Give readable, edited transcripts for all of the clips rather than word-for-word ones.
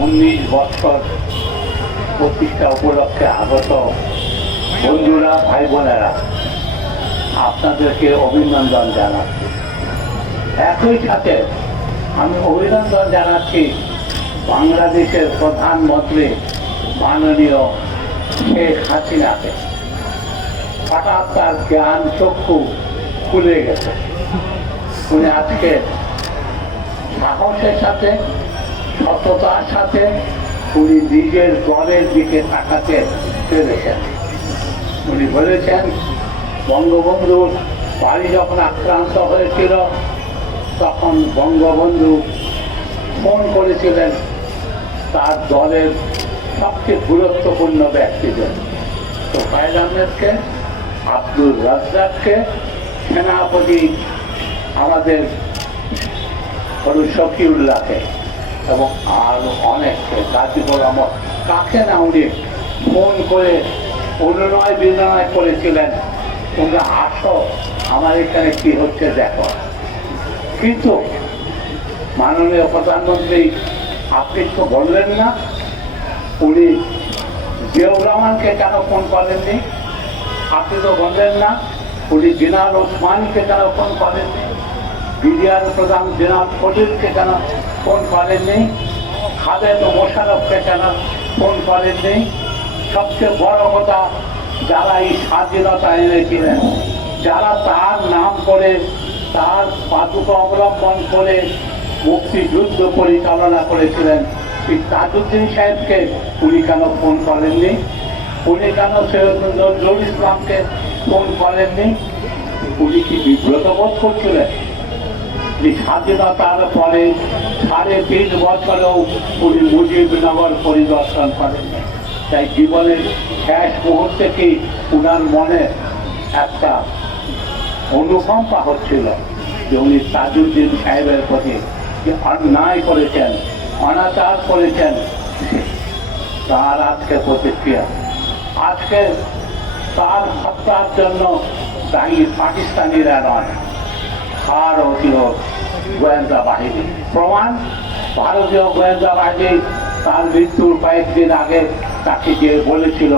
19 বছর প্রতিষ্ঠা উপলক্ষে আগত বন্ধুরা, ভাই বোনেরা, আপনাদেরকে অভিনন্দন জানাচ্ছি। একই সাথে আমি অভিনন্দন জানাচ্ছি বাংলাদেশের প্রধানমন্ত্রী মাননীয় শেখ হাসিনাকে। হঠাৎ তার জ্ঞান চক্ষু খুলে গেছে। উনি আজকে সাহসের সাথে, সততার সাথে উনি নিজের দলের দিকে তাকাতে পেরেছেন। উনি বলেছেন, বঙ্গবন্ধুর বাড়ি যখন আক্রান্ত হয়েছিল তখন বঙ্গবন্ধু ফোন করেছিলেন তার দলের সবচেয়ে গুরুত্বপূর্ণ ব্যক্তিদের, তোফায়েল আহমেদকে, আব্দুল রাজ্জাককে, সেনাপতি আমাদের শফিউল্লাহকে এবং আরো অনেককে, গাজীপুর আহমদ, কাকে না উনি ফোন করে অনুনয় বিনয় করেছিলেন, তোমরা আসো, আমার এখানে কি হচ্ছে দেখো। কিন্তু মাননীয় প্রধানমন্ত্রী আপনি তো বললেন না, উনি জিয়াউর রহমানকে কেন ফোন করেননি? আপনি তো বললেন না উনি জিনাল ওসমানীকে কেন ফোন করেননি? বিডিআর প্রধান জিনাল ফটিককে কেন ফোন করেননি? খালেদ মোশাররফকে কেন ফোন করেননি? সবচেয়ে বড় কথা, যারা এই স্বাধীনতা এনেছিলেন, যারা তার নাম করে, তার পাদুকা অবলম্বন করে মুক্তিযুদ্ধ পরিচালনা করেছিলেন, এই তাজউদ্দিন সাহেবকে উনি কেন ফোন করেননি? উনি কেন সৈয়দ নজরুল ইসলামকে ফোন করেননি? উনি কি বিব্রত বোধ করছিলেন? যে স্বাধীনতার পরে 3.5 বছরেও উনি মুজিবনগর পরিদর্শন করেননি। তাই জীবনের শেষ মুহূর্তে কি উনার মনে একটা অনুকম্পা হচ্ছিল যে উনি তাজউদ্দিন সাহেবের প্রতি যে অন্যায় করেছেন, অনাচার করেছেন, তার আজকে প্রতিক্রিয়া। আজকে তার হত্যার জন্য দায়ী পাকিস্তানিরা নন, ভারতীয় গোয়েন্দা বাহিনী। প্রমাণ, ভারতীয় গোয়েন্দা বাহিনী তার মৃত্যুর কয়েকদিন আগে তাকে গিয়ে বলেছিল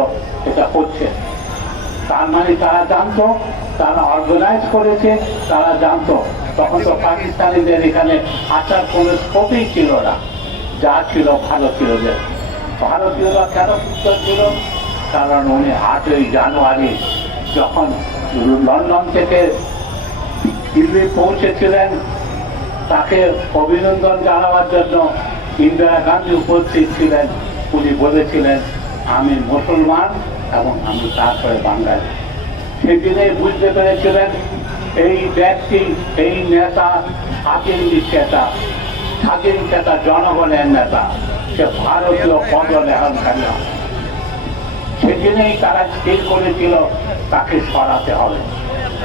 এটা হচ্ছে। তার মানে তারা জানতো, তারা অর্গানাইজ করেছে, তারা জানতো। তখন তো পাকিস্তানিদের এখানে আসার কোনো স্কোপই ছিল না, যা ছিল ভারতীয়দের। ভারতীয়রা কেন উত্তর ছিল? কারণ উনি 8ই জানুয়ারি যখন লন্ডন থেকে দিল্লি পৌঁছেছিলেন, তাকে অভিনন্দন জানাবার জন্য ইন্দিরা গান্ধী উপস্থিত ছিলেন। উনি বলেছিলেন, আমি মুসলমান এবং আমি তারপরে বাঙালি। সেদিনেই বুঝতে পেরেছিলেন এই ব্যক্তি, এই নেতা স্বাধীন চেতা জনগণের নেতা, সে ভারতীয় পদলেহনকারী। সেদিনেই তারা স্থির করেছিল তাকে সরাতে হবে।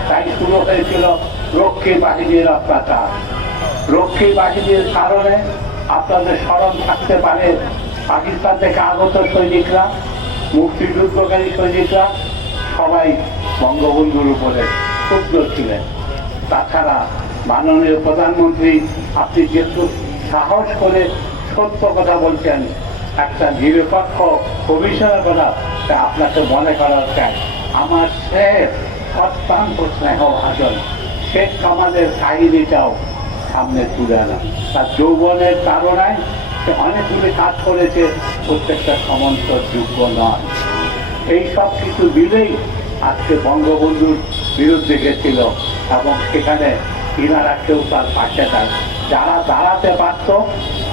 তাই শুরু হয়েছিল রক্ষী বাহিনীর অত্যাচার। রক্ষী বাহিনীর কারণে আপনাদের স্মরণ থাকতে পারে, পাকিস্তান থেকে আগত সৈনিকরা, মুক্তিযুদ্ধকারী সৈনিকরা সবাই বঙ্গবন্ধুর উপরে ক্ষুব্ধ ছিলেন। তাছাড়া মাননীয় প্রধানমন্ত্রী, আপনি যেহেতু সাহস করে সত্য কথা বলছেন, একটা নিরপেক্ষ কমিশনের কথা, তা আপনাকে মনে করা চাই। আমার শেখ অত্যন্ত স্নেহভাজন শেখ কামালের কাহিনীটাও সামনে তুলে আনা। তার যৌবনের তাড়নায় সে অনেকগুলি কাজ করেছে, প্রত্যেকটা সমন্তর যোগ্য নয়। এই সব কিছু মিলেই আজকে বঙ্গবন্ধুর বিরুদ্ধে গেছিল এবং সেখানে ইনারা কেউ তার পাশে দেয়। যারা দাঁড়াতে পারত,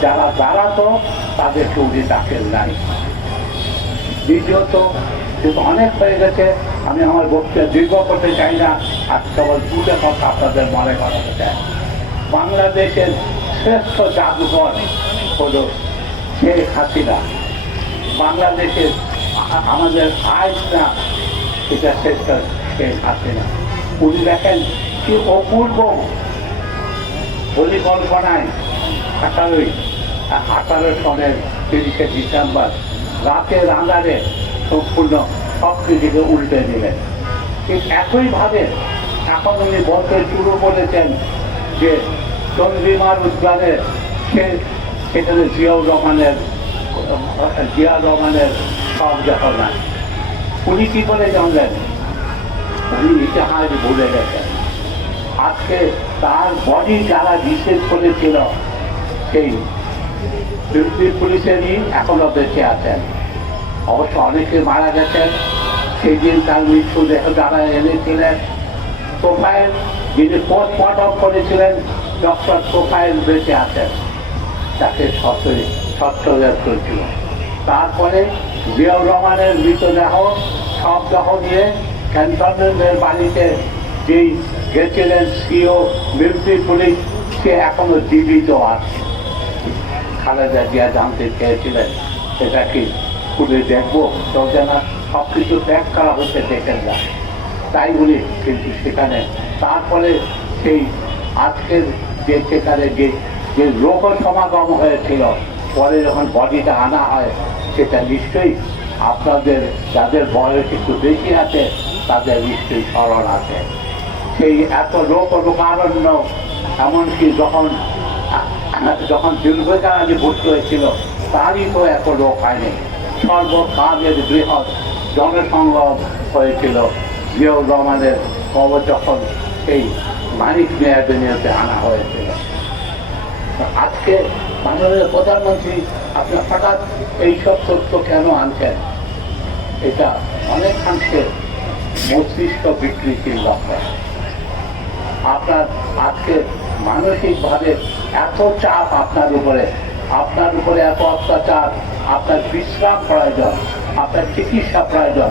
যারা দাঁড়াতো, তাদেরকে উনি ডাকেন নাই। দ্বিতীয়ত, যেহেতু অনেক হয়ে গেছে, আমি আমার বক্তব্য দীর্ঘ করতে চাই না, আর কেবল দুটো কথা আপনাদের মনে করাতে চাই। বাংলাদেশের শ্রেষ্ঠ জাদুঘর হল শেখ হাসিনা। বাংলাদেশের আমাদের আইস না, এটা শ্রেষ্ঠ শেখ হাসিনা। উনি দেখেন কি অপূর্ব পরিকল্পনায় 18 সনের 30শে ডিসেম্বর রাতের আঁধারে সম্পূর্ণ সব কিছুকে উল্টে দিলেন। ঠিক একইভাবে এখন উনি বলতে শুরু করেছেন যে চন্দ্রিমার উদ্যানে সেখানে জিয়াউর রহমানের জিয়া রহমানের সব যখন নাই, উনি কি করে জানলেন? উনি ইতিহাস ভুলে গেছেন। আজকে তার বডি যারা রিসেট করেছিল সেই পুলিশেরই এখনো বেঁচে আছেন। অবশ্য অনেকে মারা গেছেন। সেই দিন তার মৃত্যু দেহ যারা এনেছিলেন, প্রোফাইল যিনি পোস্টমর্টম করেছিলেন ডক্টর প্রোফাইল বেঁচে আছেন, তাকে সচ্ছলতা করেছিল। তারপরে জিয়াউর রহমানের মৃতদেহ সব দেহ নিয়ে ক্যান্টনমেন্টের বাড়িতে যেই গেছিলেন সিও মিলিটারি পুলিশ, সে এখনো জীবিত আছে। খালেদা জিয়া জানতে চেয়েছিলেন সেটা কি খুলে দেখবো, তো যেন সব কিছু ত্যাগ করা হচ্ছে দেখেন না, তাই বলি। কিন্তু সেখানে তারপরে সেই আজকের যে সেখানে যে লোক সমাগম হয়েছিল, পরে যখন বডিটা আনা হয়, সেটা নিশ্চয়ই আপনাদের যাদের বয়স একটু বেশি আছে তাদের নিশ্চয়ই স্মরণ আছে। সেই এত লোকারণ্য, এমনকি যখন দীর্ঘকালী ভর্তি হয়েছিল তারই তো এত লোক হয়নি। সর্বকালের বৃহৎ জনসংগ্রাম হয়েছিল জিয়াউর রহমানের কবর যখন সেই মানিক মিয়া দুনিয়াতে আনা হয়েছিল। আজকে মাননীয় প্রধানমন্ত্রী আপনি হঠাৎ এইসব তথ্য কেন আনছেন? এটা অনেকাংশে মস্তিষ্ক বিকৃতির লক্ষণ। আপনার আজকে মানসিকভাবে এত চাপ আপনার উপরে এত অত্যাচার, আপনার বিশ্রাম প্রয়োজন, আপনার চিকিৎসা প্রয়োজন।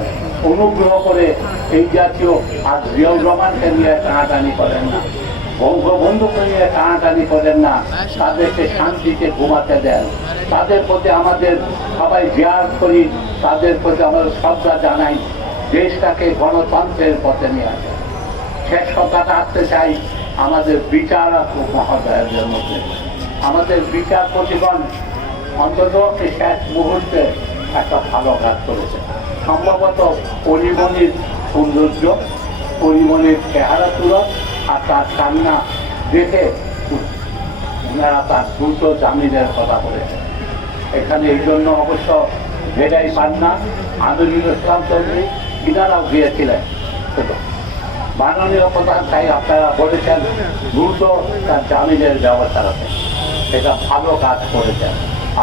অনুগ্রহ করে এই জাতীয় আর জিয়াউর রহমানকে নিয়ে টানাটানি করেন না, বঙ্গবন্ধুকে নিয়ে টানাটানি করেন না। তাদেরকে শান্তিতে ঘুমাতে দেন। তাদের প্রতি আমাদের সবাই জিয়ারত করি, তাদের প্রতি আমরা শ্রদ্ধা জানাই। দেশটাকে গণতন্ত্রের পথে নিয়ে আসে। শেষ কথাটা আসতে চাই আমাদের বিচারক মহোদয়দের মধ্যে। আমাদের বিচারপতিগণ অন্তত শেষ মুহূর্তে একটা ভালো কাজ করেছে। সম্ভবত পরিমণির সৌন্দর্য, পরিমণির চেহারা তুলন আর তার কান্না দেখে ওনারা তার দ্রুত জামিনের কথা বলেছে। এখানে এই জন্য অবশ্য ভেদাই পান না, আমিনুল ইসলাম চৌধুরী ইনারাও গিয়েছিলেন। মাননীয় প্রধান তাই আপনারা বলেছেন দ্রুত তার জামিনের ব্যবস্থা রাখেন। এটা ভালো কাজ করেছেন,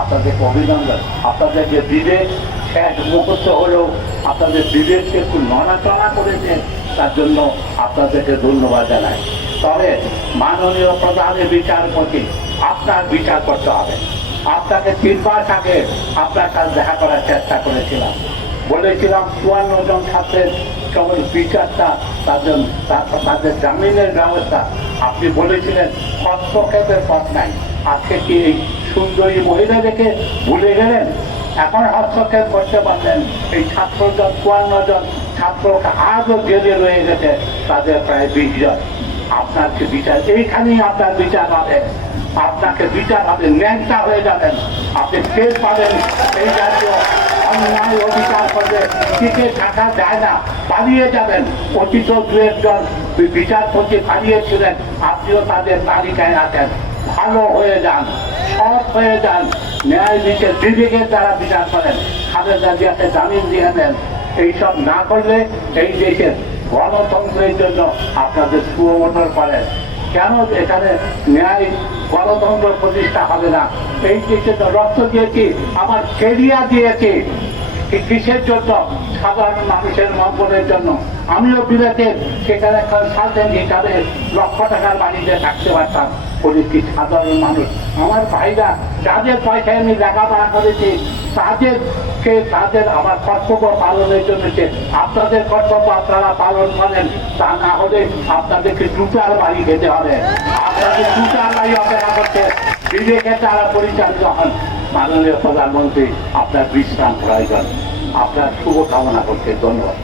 আপনাদেরকে অভিনন্দন। আপনাদের যে বিবেক শেষ মুহূর্ত হলেও আপনাদের বিবেককে একটু নড়াচড়া করেছে, তার জন্য আপনাদেরকে ধন্যবাদ জানাই। তবে মাননীয় প্রধানের বিচারপতি, আপনার বিচার করতে হবে। আপনাকে 3 মাস আগে আপনার সাথে দেখা করার চেষ্টা করেছিলাম, বলেছিলাম 54 জন ছাত্রের কেবল বিচারটা তাদের জামিনের ব্যবস্থা। আপনি বলেছিলেন হস্তক্ষেপের পথ নাই। আজকে কি এই সুন্দরী মহিলা দেখে ভুলে গেলেন? এখন হস্তক্ষেপ করতে পারলেন। এই 54 জন ছাত্রকে আজও জেলে রয়ে গেছে, তাদের প্রায় 20 জন। আপনার যে বিচার, এইখানেই আপনার বিচার হবে। আপনাকে বিচার হবে, ন্যাংটা হয়ে যাবেন, আপনি টের পাবেন। এই জাতীয় অন্যায় অধিকার করলে টিকে থাকা যায় না, পালিয়ে যাবেন। অতীত 2-1 জন বিচারপতি পালিয়েছিলেন, আপনিও তাদের তালিকায় আছেন। ভালো হয়ে যান, সৎ হয়ে যান, ন্যায় বিচার বিবেকের দ্বারা বিচার করেন। খালেদা জিয়াকে জামিন দিয়ে দেন। এইসব না করলে এই দেশের গণতন্ত্রের জন্য আপনাদের সুমোটর করেন। কেন এখানে ন্যায় গণতন্ত্র প্রতিষ্ঠা হবে না? এই দেশে তো রক্ত দিয়েছি, আমার কেরিয়ার দিয়েছি। কিসের জন্য? সাধারণ মানুষের মঙ্গলের জন্য। আমিও বিলেতে সেখানে কনসালটেন্ট হিসাবে লক্ষ টাকার বাড়িতে থাকতে পারতাম। বলি কি সাধারণ মানুষ, আমার ভাইরা যাদের পয়সায় আমি লেখাপড়া করেছি, তাদের আমার কর্তব্য পালনের জন্য যে আপনাদের কর্তব্য আপনারা পালন করেন, তা না হলে আপনাদেরকে জুতার বাড়ি খেতে হবে। আপনাদের জুতার বাড়ি অপেক্ষা করতে বিবেকের দ্বারা পরিচালিত হন। মাননীয় প্রধানমন্ত্রী, আপনার বিশ্রাম প্রয়োজন। আপনার শুভকামনা করতে ধন্যবাদ।